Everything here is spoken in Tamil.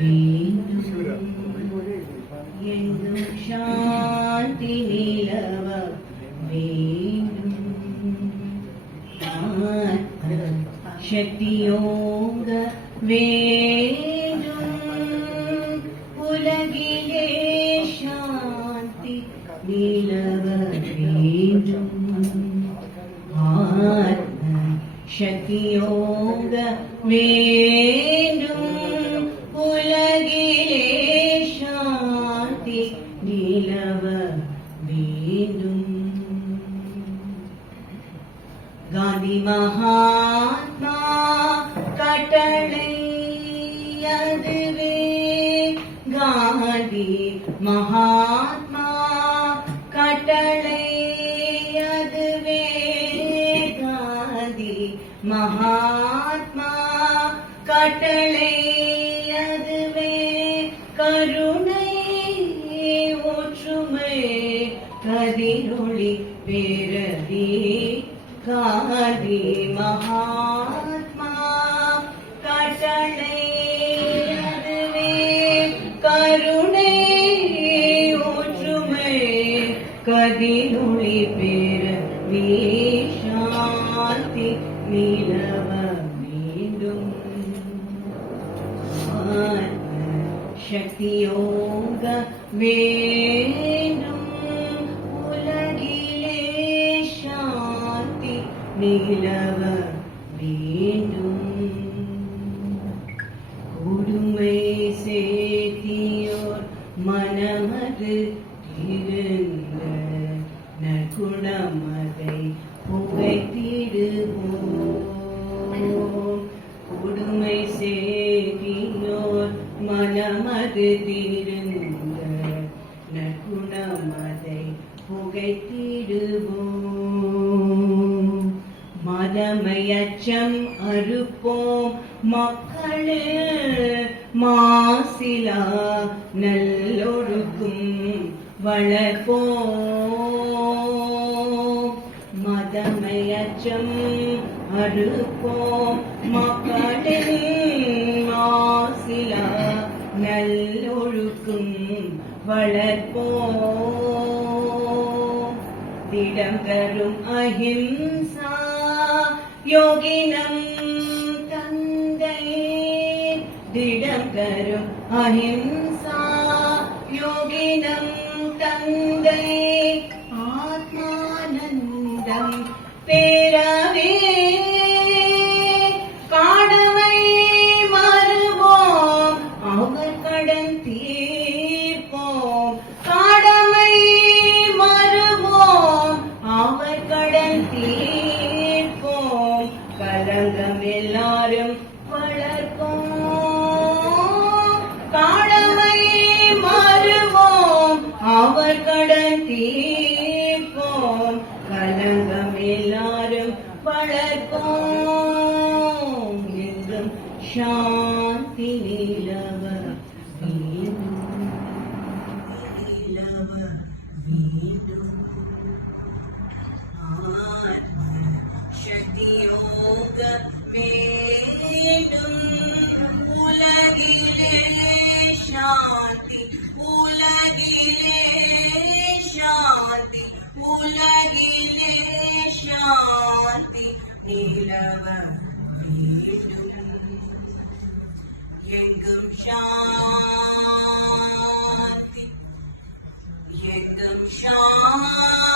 வேண்டும். எங்கும் சாந்தி நிலவ வேண்டும். சக்தியோங்க வேண்டும். உலகிலே சாந்தி நிலவ வேண்டும். சக்தியோங்க வேண்டும். உலகிலே சாந்தி நிலவ வேண்டும். காந்தி மகாத்மா கட்டளை அதுவே. காந்தி மகாத்மா கட்டளை அதுவே. காந்தி மகாத்மா கட்டளை அதுவே. கருணை ஒற்றுமை கதிரொளி பேரதி. காந்தி மகாத்மா கட்டளை அதுவே. கருணை ஒற்றுமை கதிரொளி பேரதி. சாந்தி நிலவ வேண்டும். சக்தியோங்க வேண்டும். உலகிலே சாந்தி நிலவ வேண்டும். கொடுமை சேத்தியோர் மனமது இருந்த நற்குணமதை புகைத்திடுவோம். கொடுமை சேத்தியோர் மனமது தீர்ந்த நற்குணமதை புகைத்திடுவோம். மதமையச்சம் அறுப்போம். மக்களில் மாசிலா நல்லொழுக்கும் வளர்ப்போம். மதமையச்சம் அறுப்போம். மக்களில் மாசிலா நல்லொழுக்கும் வளர்ப்போம். திடம் தரும் அஹிம்சா யோகினம் தந்தை. திடம் தரும் அஹிம்சா யோகினம் தந்தை. ஆத்மானந்தம் பேரவே. காடமை மறுவோம். அவர் கடன் தீர்ப்போம். காடமை மறுவோம். அவர் கடன் தீர்ப்போம். கலங்கம் எல்லாரும் வளர்ப்போம். காடமை மறுவோம். அவர் கடன் தீர்ப்போம். கலங்கம் எல்லாரும் வளர்ப்போம். எங்கும் சாந்தி நிலவ வேண்டும். நிலவ வேண்டும். சக்தியோக வேண்டும். உலகிலே சாந்தி. உலகிலே சாந்தி. உலகிலே சாந்தி நிலவ வேண்டும். எங்கும் சாந்தி. எங்கும் சாந்தி.